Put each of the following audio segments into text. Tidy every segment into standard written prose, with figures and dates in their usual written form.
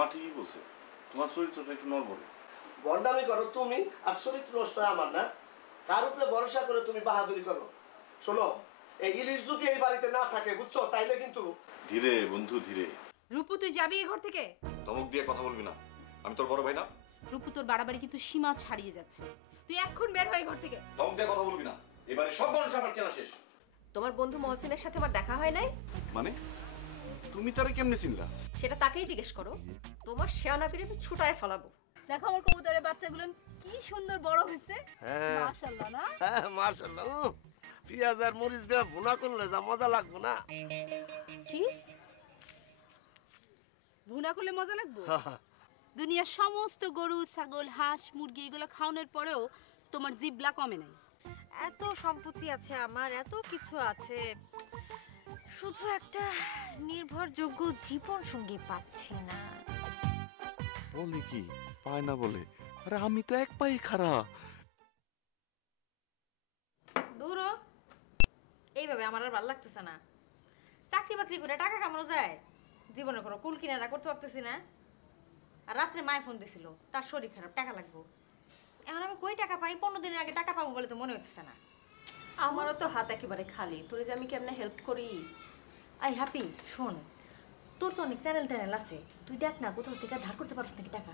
মা ঠিকই বলছে, তোমার চরিত্রটা একটু নড়বড়ে। বন্ডামি করো তুমি, আর চরিত্র নষ্ট হয় আমার না। কার উপরে ভরসা করে তুমি বাহাদুরি করো? শোনো, এই ইলিশ যদি এই বাড়িতে না থাকে, বুঝছো, তাইলে কিন্তু। ধীরে বন্ধু, ধীরে। রূপু, তুই যাবি এই ঘর থেকে? ধমক দিয়ে কথা বলবি না, আমি তোর বড় ভাই না? রূপু, তোর বাড়াবাড়ি কিন্তু সীমা ছাড়িয়ে যাচ্ছে। তুই এখন বের হয়ে ঘর থেকে। ধমক দিয়ে কথা বলবি না, এবারে সব মানুষ আমার চেনা শেষ। তোমার বন্ধু মহসিনের সাথে আমার দেখা হয় নাই? মানে তুমি তারে কেমনে চিনলা? সেটা তাকেই জিজ্ঞেস করো। তোমার শেয়ানা ফিরে আমি ছুটায় ফেলাবো। দেখো আমার কবুতরের বাচ্চাগুলো কি সুন্দর বড় হয়েছে। মাশাআল্লাহ না? হ্যাঁ মাশাআল্লাহ। পেঁয়াজ আর মরিচ দিয়ে ভুনা করলে যা মজা লাগবে না। কি ভুনা করলে মজা লাগবে? দুনিয়ার সমস্ত গরু, ছাগল, হাঁস, মুরগি এগুলো খাওয়ানোর পরেও তোমার জিভলা কমে নাই। এত সম্পত্তি আছে আমার, এত কিছু আছে, শুধু একটা নির্ভরযোগ্য জীবন সঙ্গী পাচ্ছি না। বলে কি পায় না বলে? আরে আমি তো এক পাই খারা। দূর হ। এইভাবে আমার আর ভালো লাগতেছে না। চাকরি বাকরি করে টাকা কামানো যায়, জীবনে কোনো কুল কিনারা করতে পারতেছি না। আর রাত্রে মায়ে ফোন দিছিল, তার শরীর খারাপ, টাকা লাগবো। এখন আমি কই টাকা পাই? 15 দিনের আগে টাকা পাবো বলে তো মনে হচ্ছে না। আমারও তো হাত একেবারে খালি, তোরে যে আমি কেমনে হেল্প করি। আই হ্যাপি, শোন, তোর তো অনেক চ্যানেল আছে, তুই দেখ না কোথাও থেকে ধার করতে পারিস নাকি টাকা।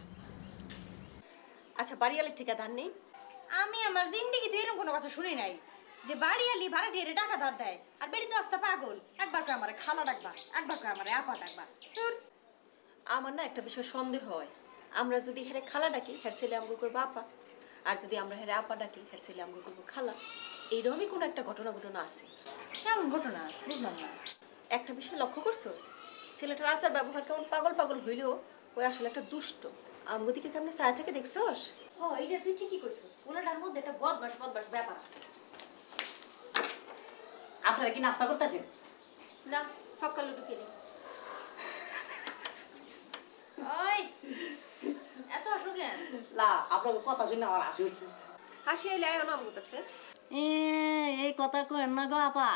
আচ্ছা, বাড়িয়ালির থেকে ধার নেই? আমি আমার জিন্দেগিতে এরকম কোনো কথা শুনি নাই যে বাড়িয়ালি ভাড়াটিয়ারে টাকা ধার দেয়। আর বেড়ি তো আস্তা পাগল, একবার করে আমার খালা ডাকবা, একবার করে আমার আপা ডাকবা। তোর আমার না একটা বিষয় সন্দেহ হয়, আমরা যদি হেরে খালা ডাকি, হের ছেলে আমাকে কইব আপা, আর যদি আমরা হেরে আপা ডাকি, হের ছেলে আমাকে কইব খালা। এইরকমই কোনো একটা ঘটনা আছে। কেমন ঘটনা বুঝলাম না। একটা বিষয় লক্ষ্য করছোস, ছেলেটার আচার ব্যবহার কেমন পাগল পাগল হইলেও ওই আসলে একটা দুষ্ট। আমগো দিকে কেমনে ছায়া থেকে দেখছোস? ও, এইটা তুই ঠিকই করছিস, ওনাটার মধ্যে একটা বদমাস ব্যাপার আছে। আপনারা কি নাস্তা করতেছেন? না, সকালে ঢুকে নেই। ওই এত আসো কেন? না, আপনাদের কথা শুনে আমার হাসি হচ্ছে। হাসি আইলে আয় না আমার কাছে। এই কথা কেন না গো আপা,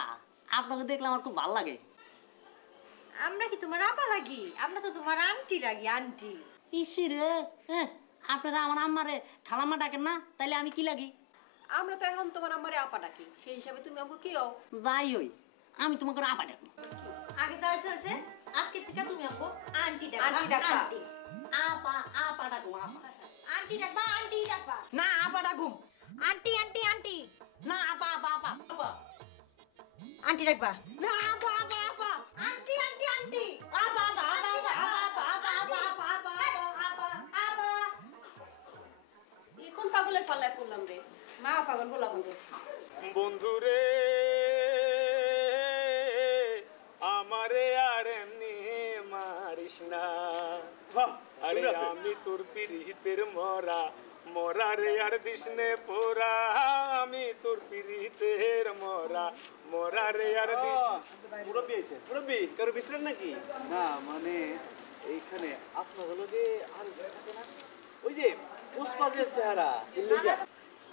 আপনাকে দেখলে আমার খুব ভালো লাগে। আমরা কি তোমার আপা লাগি? আমরা তো তোমার আন্টি লাগি, আন্টি। ইসি রে, আপনারা আমার আম্মারে খালাম্মা ডাকেন না, তাইলে আমি কি লাগি? আমরা তো এখন তোমার আমারে আপা ডাকি, সেই হিসাবে তুমি আমাকে কি হও? যাই হই, আমি তোমাকে আপা ডাকবো। আগে যা হয়েছে আজকে থেকে তুমি আপু আন্টি ডাকবা। আন্টি ডাকবা। আন্টি আপা ডাকবো, আপা। আন্টি ডাকবা, আন্টি ডাকবা। না, আপা ডাকুম। আন্টি আন্টি আন্টি না, আপা আপা আপা আপা। আন্টি ডাকবা। না, আপা আপা আপা। আন্টি আন্টি আন্টি আপা আপা আপা আপা আপা আপা আপা আপা আপা আপা। এখন পাগলের পাল্লায় পড়লাম রে, মা পাগল বললাম তো। বন্ধুরে আমারে আর এমনি মারিস না, আরে আমি তোর পিরিতের মরা রে আর দিসনে পোরা, আমি তোর পিরিতের মরা রে আর দিস। মুরব্বী আইছে, মুরব্বী কারো বিশ্রাম নাকি? না মানে এইখানে আপনার হলো যে আর থাকে না ওই যে পুষ্পাজের চেহারা,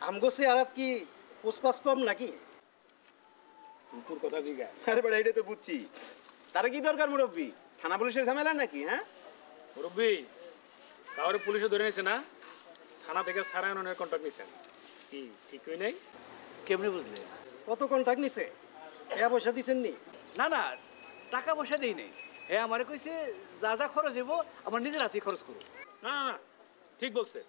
আমগো চেহারা কি পুষ্পাস কম নাকি? রূপুর কথা জিজ্ঞাসা। আরে বেটা, এটা তো বুঝছি, তারা কি দরকার মুরব্বী? থানা পুলিশের ঝামেলা নাকি? হ্যাঁ মুরব্বী, তাহলে পুলিশে ধরে নিয়েছে না, থানা থেকে সারায়নের কন্ট্যাক্ট নিছেন, কি ঠিক হই নাই? কেমনে বুঝলে? কত কন্ট্যাক্ট নিছে? টাকা পয়সা দিছেন নি? না না, টাকা পয়সা দেই নাই। হ্যাঁ আমারে কইছে যা যা খরচ হইব আমার নিজের হাতে খরচ করব। না না না, ঠিক বলছে।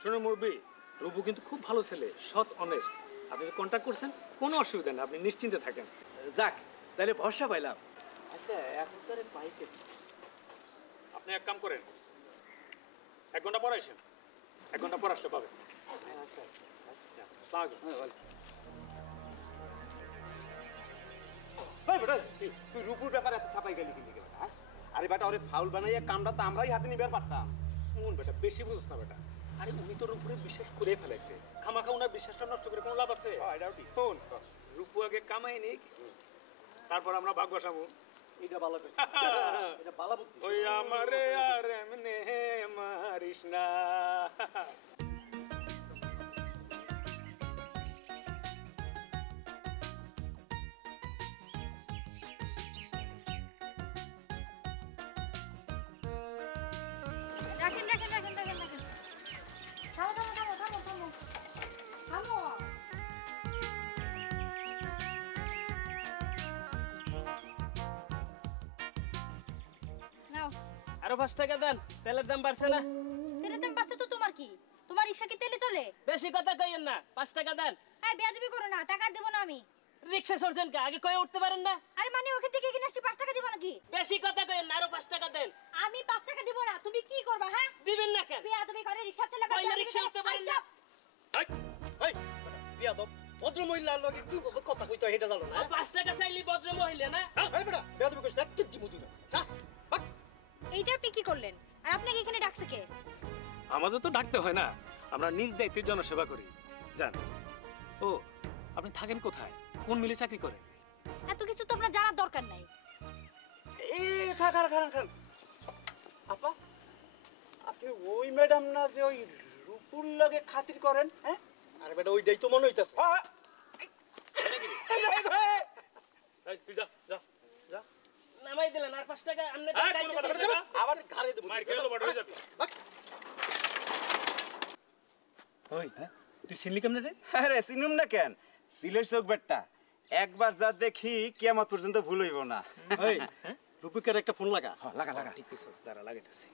শুনুন মুরব্বী, রূপু কিন্তু খুব ভালো ছেলে, সৎ অনেস্ট। আপনি কন্ট্যাক্ট করছেন, কোনো অসুবিধা নেই, আপনি নিশ্চিন্তে থাকেন। যাক, তাহলে ভরসা পাইলাম। আচ্ছা, এখন তো আরে পাইতে আপনি এক কাম করেন, 1 ঘন্টা পর আসেন, 1 ঘন্টা পর আসলে পাবেন। আচ্ছা তুই রূপুর ব্যাপারে এত ছাপাই গেলি কিন্তু? আরে বেটা, ওরে ফাউল বানাইয়া কামটা তো আমরাই হাতে নিবার পারতাম। কোন বেটা, বেশি বুঝছ না বেটা। আরে উনি তোর উপরে বিশ্বাস করে ফেলেছে, খামাখা উনার বিশ্বাসটা নষ্ট করে কোনো লাভ আছে? শোন, রূপু আগে কামাই নিক, তারপর আমরা ভাগ বসাবো। এটা ভালো এটা ভালো বুদ্ধি। ওই আমারে আর এমনে মারিস না। আরো 5 টাকা দেন, তেলের দাম বাড়ছে না? তেলের দাম বাড়ছে তো তোমার কি? তোমার রিকশা কি তেলে চলে? বেশি কথা কইেন না, 5 টাকা দেন। এই বেয়াদবি করো না, টাকা দেব না আমি। রিকশা চড়ছেন কা? আগে কয়ে উঠতে পারেন না? আরে মানে ওখান থেকে কিনে আসছি 5 টাকা দিব নাকি? বেশি কথা কইেন না, আরো 5 টাকা দেন। আমি 5 টাকা দিব না, তুমি কি করবা হ্যাঁ? দিবেন না কেন? বেয়াদবি করে রিকশা চালা কইলে রিকশা উঠতে পারেন না? এই বিয়াদব ভদ্র মহিলার লগে কি কথা কইতো এটা জানো না? 5 টাকা চাইলি ভদ্র মহিলা না? এই বেটা বিয়াদবি কইছ এক কেজি মুদি না। হ্যাঁ বাক। এইটা আপনি কি করলেন? আর আপনাকে এখানে ডাকছে কে? আমাদের তো ডাকতে হয় না, আমরা নিজ দায়িত্বে জনসেবা করি। জান, ও আপনি থাকেন কোথায়, কোন মিলে চাকরি করেন? এত কিছু তো আপনার জানার দরকার নাই। এই খান আপা, আপনি ওই ম্যাডাম না যে ওই রূপুর লগে খাতির করেন? হ্যাঁ আরে বেটা ওইটাই তো মনে হইতাছে। এই তুই যা যা যা। নামাই দিলেন আর 5 টাকা আমনে এই, কোনো কথা বলতে না। আবার ঘাড়ে দেব। মার খেয়ে বড় হয়ে যাবি। ওই তুই চিনলি কেমনে রে? আরে চিনুম না কেন, সিলের চোখ বেটটা একবার যা দেখি কিয়ামত পর্যন্ত ভুল হইব না। এই রূপিকার একটা ফোন লাগা। লাগা লাগা। ঠিক আছে, দাঁড়া লাগাইতেছি।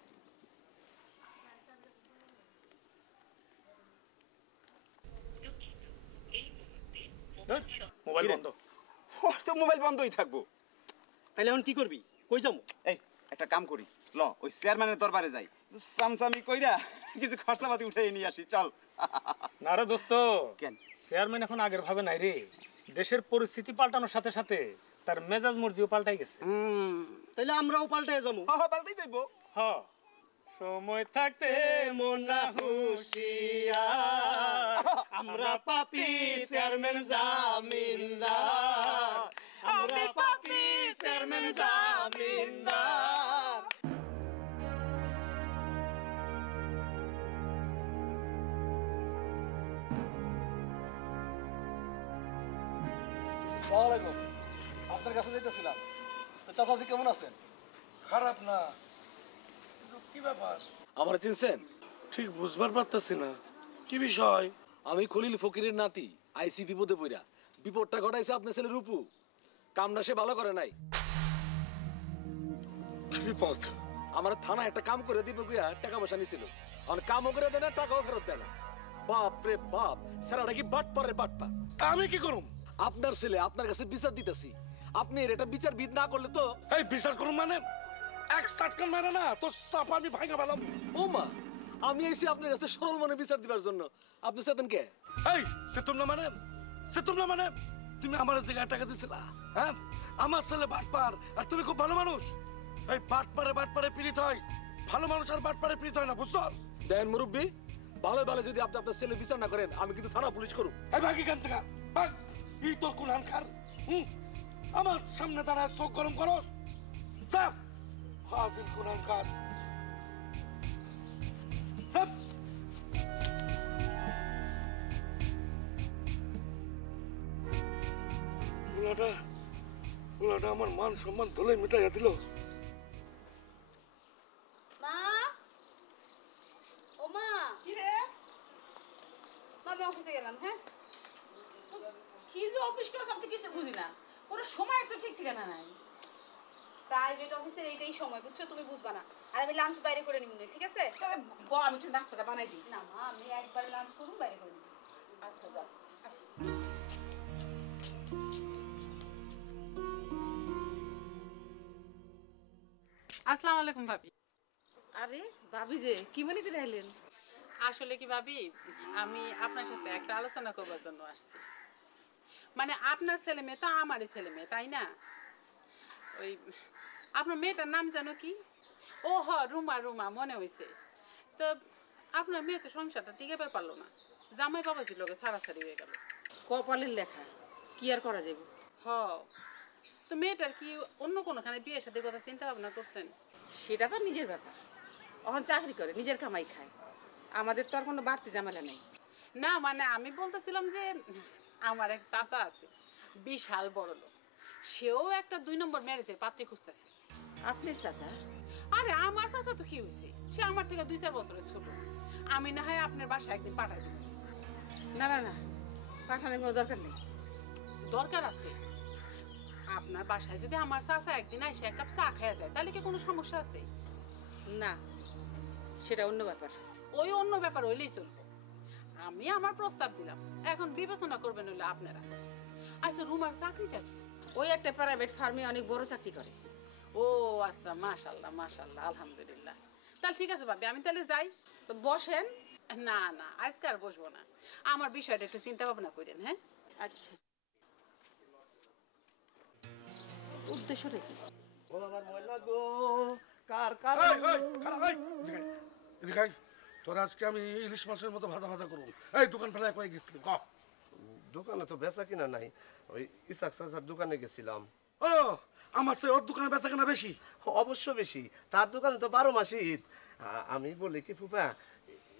মোবাইল বন্ধ। ওর তো মোবাইল বন্ধই থাকবো। তাইলে এখন কি করবি? কই যামু? এই একটা কাম করি, ল ওই চেয়ারম্যানের দরবারে যাই, সামসামি কইরা কিছু খরচাপাতি উঠে নিয়ে আসি, চল। না রে দোস্ত, কেন? চেয়ারম্যান এখন আগের ভাবে নাই রে। দেশের পরিস্থিতি পাল্টানোর সাথে সাথে তার মেজাজ মর্জিও পাল্টাই গেছে। তাইলে আমরাও পাল্টায় যামু। পাল্টাই যাইবো। হ, সময় থাকতে মন না হুঁশিয়ার, আমরা পাপি চেয়ারম্যান জামিনদার, আমরা পাপি চেয়ারম্যান জামিনদার। ওয়ালাইকুম, আপনার কাছে যাইতেছিলাম। তো চাচাজি কেমন আছেন? খারাপ না, কি ব্যাপার আমার চিনছেন? ঠিক বুঝবার পারতেছি না, কি বিষয়? আমি খলিল ফকিরের নাতি, আইসি বিপদে পড়া। বিপদটা ঘটাইছে আপনার ছেলে রূপু। কামটা সে ভালো করে নাই। কি বিপদ? আমার থানা একটা কাম করে দিব গিয়া টাকা পয়সা নিছিল, আর কামও করে দেয় না, টাকাও ফেরত দেয় না। বাপ রে বাপ, সারাটা কি বাট পারে বাট পা। তা আমি কি করুম? আপনার ছেলে আপনার কাছে বিচার দিতেছি, আপনি এর একটা বিচার বিদ না করলে তো। এই বিচার করুম মানে এক স্টার্টকান মানে না তো চাপা আমি ভাঙা পেলাম। ও মা, আমি আইছি আপনার কাছে সরল মনে বিচার দিবার জন্য। আপনি চেতেন কে? এই সে তোমরা মানে, সে তোমরা মানে তুমি আমার জায়গায় টাকা দিছিলা? হ্যাঁ, আমার ছেলে বাটপার আর তুমি খুব ভালো মানুষ। এই বাটপারে পীড়িত হয়, ভালো মানুষ আর বাটপারে পীড়িত হয় না, বুঝছো? দেন মুরব্বী, ভালো ভালো যদি আপনি আপনার ছেলে বিচার না করেন, আমি কিন্তু থানা পুলিশ করব। এই ভাগি কান থেকে ভাগ। এই তোর কোন হানকার? আমার সামনে দাঁড়ায় চোখ গরম করো, চাপ হাজির কোন হানকার। চাপ। ওলাটা আমার মান সম্মান ধুলে মিটাইয়া দিল। মা, ও মা, কি রে? আমি অফিসে গেলাম। হ্যাঁ, কি যে অফিস তো সব কিছু বুঝি না, কোনো সময় তো ঠিক ঠিকানা নাই। প্রাইভেট অফিসের এইটাই সময়, বুঝছো? তুমি বুঝবা না। আর আমি লাঞ্চ বাইরে করে নিব, ঠিক আছে? তবে আমি একটু নাস্তাটা বানাই দিই। না মা, আমি একবারে লাঞ্চ করুন, বাইরে করে নিব। আচ্ছা যাও, আসি। আসসালামু আলাইকুম ভাবি। আরে ভাবি যে কি মনে করে আইলেন? আসলে কি ভাবি, আমি আপনার সাথে একটা আলোচনা করবার জন্য আসছি। মানে আপনার ছেলে মেয়ে তো আমারই ছেলে মেয়ে, তাই না? ওই আপনার মেয়েটার নাম জানো কি? ও হ, রুমা, রুমা মনে হয়েছে। তো আপনার মেয়ে তো সংসারটা টিকাতে পারলো না, জামাই বাবাজির লোকে সারাসারি হয়ে গেল। কপালের লেখা, কি আর করা যাবে? হ, তো মেয়েটার কি অন্য কোনোখানে বিয়ের সাথে কথা চিন্তা ভাবনা করছেন? সেটা তো নিজের ব্যাপার। এখন চাকরি করে নিজের কামাই খায়, আমাদের তো আর কোনো বাড়তি ঝামেলা নেই। না মানে আমি বলতেছিলাম যে আমার এক চাচা আছে, বিশাল বড় লোক, সেও একটা 2 নম্বর ম্যারেজের পাত্রী খুঁজতেছে। আপনার চাচা? আরে আমার চাচা তো কি হয়েছে, সে আমার থেকে 2-4 বছরের ছোট। আমি না হয় আপনার বাসায় একদিন পাঠাই দিব। না না না, পাঠানোর কোনো দরকার নেই। দরকার আছে। আপনার বাসায় যদি আমার চাচা একদিন এসে 1 কাপ চা খাওয়া যায়, তাহলে কি কোনো সমস্যা আছে? না, সেটা অন্য ব্যাপার। ওই অন্য ব্যাপার হইলেই চলবে। আমি আমার প্রস্তাব দিলাম, এখন বিবেচনা করবেন হইলে আপনারা। আচ্ছা, রুমার চাকরিটা কি? ওই একটা প্রাইভেট ফার্মে অনেক বড় চাকরি করে। ও আচ্ছা, মাশাআল্লাহ মাশাআল্লাহ, আলহামদুলিল্লাহ। তাহলে ঠিক আছে ভাবি, আমি তাহলে যাই। তো বসেন। না না, আজকে আর বসবো না, আমার বিষয়টা একটু চিন্তা ভাবনা করেন। হ্যাঁ আচ্ছা, উদ্দেশ্যটা কি? ও আমার ময়লা গো, কার কার দেখাই তোর আজকে আমি ইলিশ মাছের মতো ভাজা ভাজা করবো। এই দোকান ফেলায় কয়ে গেছিলি ক? দোকানে তো বেচা কিনা নাই, ওই ইসাক চাচার দোকানে গেছিলাম। ও, আমার সে ওর দোকানে বেচা কেনা বেশি? অবশ্য বেশি, তার দোকানে তো 12 মাসে ঈদ। আমি বলি কি ফুপা,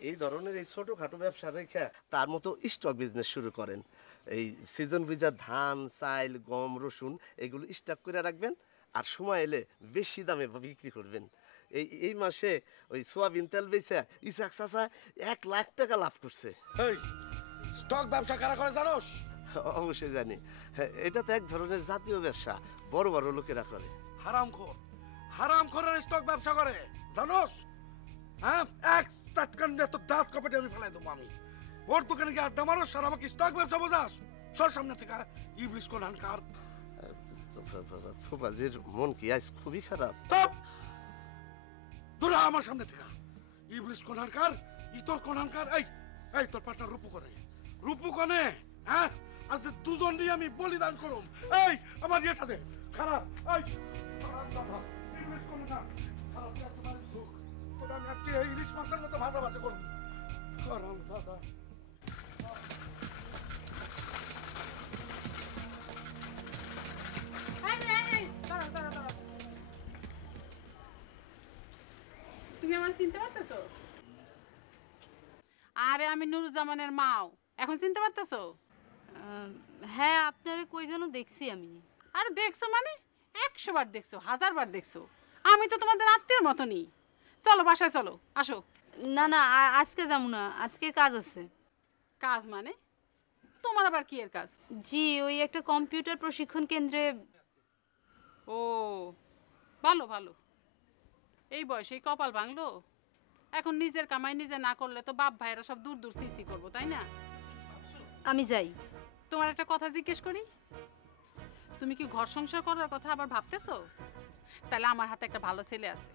এই ধরনের এই ছোটখাটো ব্যবসা রেখে তার মতো স্টক বিজনেস শুরু করেন। এই সিজন ভিজা ধান, চাইল, গম, রসুন এগুলো স্টক করে রাখবেন, আর সময় এলে বেশি দামে বিক্রি করবেন। এই মাসে ওই সোয়াবিন তেল বেচে ইসাক চাচা 1 লাখ টাকা লাভ করছে। এই স্টক ব্যবসা কারা করে জানোস? অবশ্যই জানি, এটা তো এক ধরনের জাতীয় ব্যবসা, বড় বড় লোকেরা করে। হারামখোর, হারামখোরের স্টক ব্যবসা করে জানোস? হ্যাঁ, এক চাটকান দিয়ে তোর দাঁত কপেটে আমি ফেলাই দেবো। আমি ওর দোকানে গিয়ে আড্ডা মারো, আর আমাকে স্টক ব্যবসা বোঝাস? সর সামনে থেকে, ইবলিশ কোন হানকার। ফুপাজির মন কি আজ খুবই খারাপ? দূর হ আমার সামনে থেকে, ইবলিশ কোন হানকার, ইতর কোন হানকার। এই তোর পার্টনার রূপু কোনে? রূপু কোনে? হ্যাঁ, আজ দুজন নিয়ে আমি বলিদান করুম। এই আমার ইয়েটা দে, খারাপ। এই ইবলিশ কোন না, খারাপ একেবারে সুখ। তোরা আমি আজকে এই ইলিশ মাছের মতো ভাজা ভাজা করবো। খারাপ দাদা। তুমি আমার চিনতে পারতেছো? আরে আমি নুরুজ্জামানের মাও, এখন চিনতে পারতেছো? হ্যাঁ, আপনারে কই যেন দেখছি আমি। আর দেখছো মানে 100 বার দেখছো, 1000 বার দেখছো। আমি তো তোমাদের আত্মীয়ের মতনই। চলো বাসায় চলো, আসো। না না, আজকে যাবো না, আজকে কাজ আছে। কাজ মানে? তোমার আবার কি এর কাজ? জি, ওই একটা কম্পিউটার প্রশিক্ষণ কেন্দ্রে। ও ভালো ভালো, এই বয়সে কপাল ভাঙলো। এখন নিজের কামাই নিজে না করলে তো বাপ ভাইয়েরা সব দূর দূর সিসি করবো, তাই না? আমি যাই। তোমার একটা কথা জিজ্ঞেস করি, তুমি কি ঘর সংসার করার কথা আবার ভাবতেছো? তাহলে আমার হাতে একটা ভালো ছেলে আছে।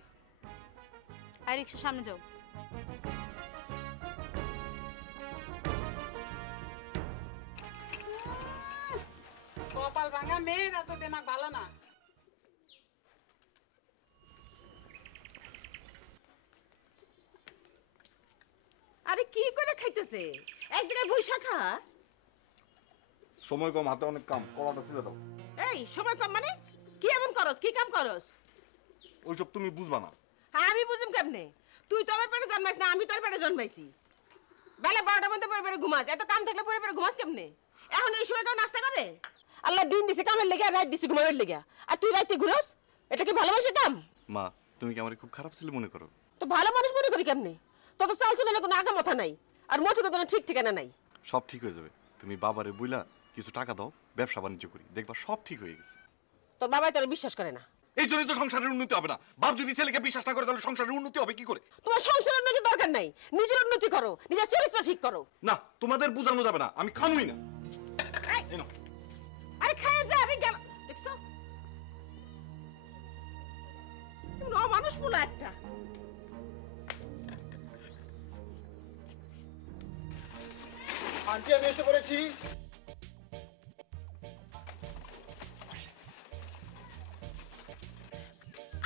আর রিক্সার সামনে যাও। কপাল ভাঙা মেয়ের এত দিমাগ ভালো না। আরে কি করে খাইতেছে? এক জায়গায় বইসা খা। সময় কম, হাতে অনেক কাম, কলাটা ছিল দাও। এই সময় কম মানে? কি এমন করস? কি কাম করস? ওইসব তুমি বুঝবা না। হ্যাঁ, আমি বুঝুম কেমনে? তুই তো আমার পেটে জন্মাইস না, আমি তোর পেটে জন্মাইছি। বেলা 12টার মধ্যে পরে পরে ঘুমাস, এত কাম থাকলে পরে পরে ঘুমাস কেমনে? এখন এই সময় কেউ নাস্তা করে? আল্লাহ দিন দিছে কামের লেগে, রাত দিছে ঘুমাবের লেগে, আর তুই রাতে ঘুরস? এটা কি ভালোবাসা কাম? মা, তুমি কি আমার খুব খারাপ ছেলে মনে করো? তো ভালো মানুষ মনে করি কেমনে? তোর তো চাল চলে কোনো আগা মাথা নাই, আর মতো তো ঠিক ঠিকানা নাই। সব ঠিক হয়ে যাবে, তুমি বাবারে বইলা কিছু টাকা দাও, ব্যবসা বাণিজ্য করি, দেখবা সব ঠিক হয়ে গেছে। তোর বাবাই তোর বিশ্বাস করে না। এই জন্যই তো সংসারের উন্নতি হবে না। বাপ যদি ছেলেকে বিশ্বাস না করে তাহলে সংসারের উন্নতি হবে কি করে? তোমার সংসারের উন্নতি দরকার নাই, নিজের উন্নতি করো, নিজের চরিত্র ঠিক করো। না, তোমাদের বোঝানো যাবে না, আমি খামুই না। আরে খায় যা, আরে গেল দেখছো? তুমি অমানুষ পোলা একটা। আন্টি, আমি এসে পড়েছি।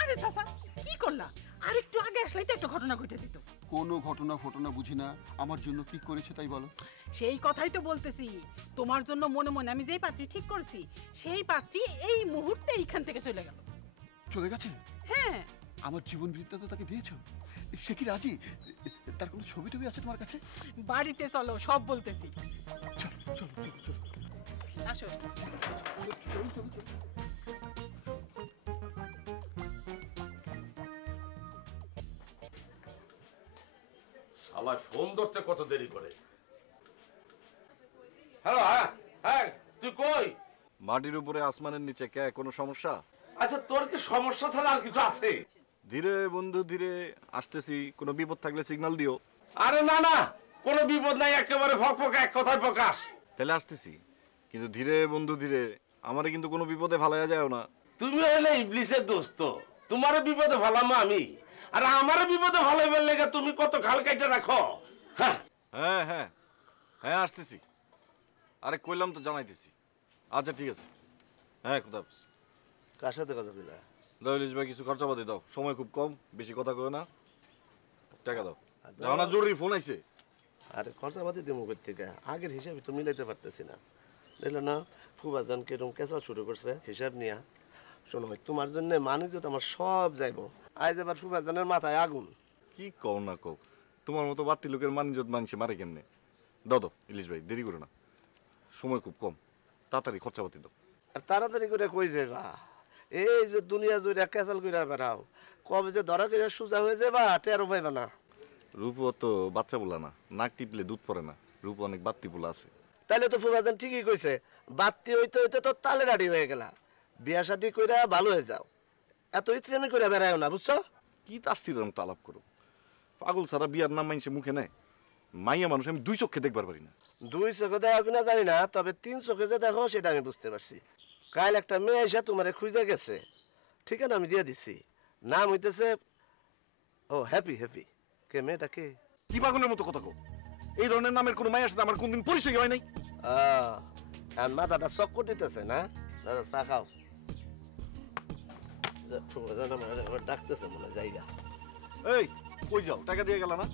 আরে চাচা, কি করলা? আর একটু আগে আসলেই তো একটা ঘটনা ঘটেছে। তো কোনো ঘটনা ফটনা বুঝি না, আমার জন্য কি করেছে তাই বলো। সেই কথাই তো বলতেছি, তোমার জন্য মনে মনে আমি যেই পাত্রী ঠিক করছি সেই পাত্রী এই মুহূর্তে এইখান থেকে চলে গেল। চলে গেছে? হ্যাঁ। আমার জীবন বৃত্তান্ত তাকে দিয়েছো? সে কি রাজি? তার কোনো ছবি টবি আছে তোমার কাছে? বাড়িতে চলো, সব বলতেছি। আসো। শালা ফোন ধরতে কত দেরি করে। হ্যালো, হ্যাঁ হ্যাঁ, তুই কই? মাটির উপরে আসমানের নিচে, কে কোনো সমস্যা? আচ্ছা, তোর কি সমস্যা ছাড়া আর কিছু আছে? ধীরে বন্ধু ধীরে, আসতেছি, কোনো বিপদ থাকলে সিগন্যাল দিও। আরে না না, কোনো বিপদ নাই, একেবারে ফকফকা এক কথায় প্রকাশ। তাহলে আসতেছি, কিন্তু ধীরে বন্ধু ধীরে, আমারে কিন্তু কোনো বিপদে ফালাইয়া যায় না। তুমি হইলে ইবলিসের দোস্ত, তোমারে বিপদে ফালামো আমি, আর আমারে বিপদে ফালাইবার লেগে তুমি কত খাল কাইটা রাখো। হ্যাঁ হ্যাঁ হ্যাঁ হ্যাঁ, আসতেছি। আরে কইলাম তো, জানাইতেছি। আচ্ছা ঠিক আছে, হ্যাঁ খুদা হাফেজ। কার সাথে কথা কইলা? দাও ইলিশ ভাই, কিছু খরচাপাতি দাও, সময় খুব কম, বেশি কথা কয় না, টাকা দাও। দাও না, জরুরি ফোন আইছে। আরে খরচাপাতি দেবো কোথা থেকে? আগের হিসাবে তো মিলাইতে পারতেছি না। দেখলে না ফুবাজান কিরকম কেঁচা শুরু করছে হিসাব নিয়া। শোনো, তোমার জন্য মানুষ আমার সব যাইব। আজ এবার ফুবাজানের মাথায় আগুন। কি কও না কও, তোমার মতো বাড়তি লোকের মানিজত মানুষে মারে কেমনে? দাও দাও ইলিশ ভাই, দেরি করো না, সময় খুব কম, তাড়াতাড়ি খরচাপাতি দাও। আর তাড়াতাড়ি করে কই যাবা? এই যে দুনিয়া জুড়ে কেঁচাল করে বেড়াও, কবে যে ধরা করে সোজা হয়ে যাবা টেরও পাইবা না। রূপও তো বাচ্চা বলা না, নাক টিপলে দুধ পড়ে না, রূপ অনেক বাত্তি পোলা আছে। তাইলে তো ফুবাজান ঠিকই কইছে, বাত্তি হইতে হইতে তো তালে রাডি হয়ে গেলা। বিয়া শাদি কইরা ভালো হয়ে যাও, এত ইত্রেনি করে বেড়ায়ও না, বুঝছো? কি তাস্তির রঙটা আলাপ করো, পাগল সারা বিয়ার নাম মাইনছে মুখে নেয়। মাইয়া মানুষ আমি 2 চোখে দেখবার পারি না। 2 চোখে দেখো কিনা জানি না, তবে 3 চোখে যে দেখো সেটা আমি বুঝতে পারছি। কাল একটা মেয়ে এসে তোমারে খুঁজে গেছে, ঠিকানা আমি দিয়ে দিছি। নাম হইতেছে ও হ্যাপি। হ্যাপি কে মেয়েটা কে? কি পাগলের মতো কথা কো? এই ধরনের নামের কোনো মায়ের সাথে আমার কোনদিন পরিচয় হয় নাই। আর মাথাটা চক্কর দিতেছে না? ধরো চা খাও। ডাকতেছে মনে জায়গা। এই কই যাও, টাকা দিয়ে গেল না?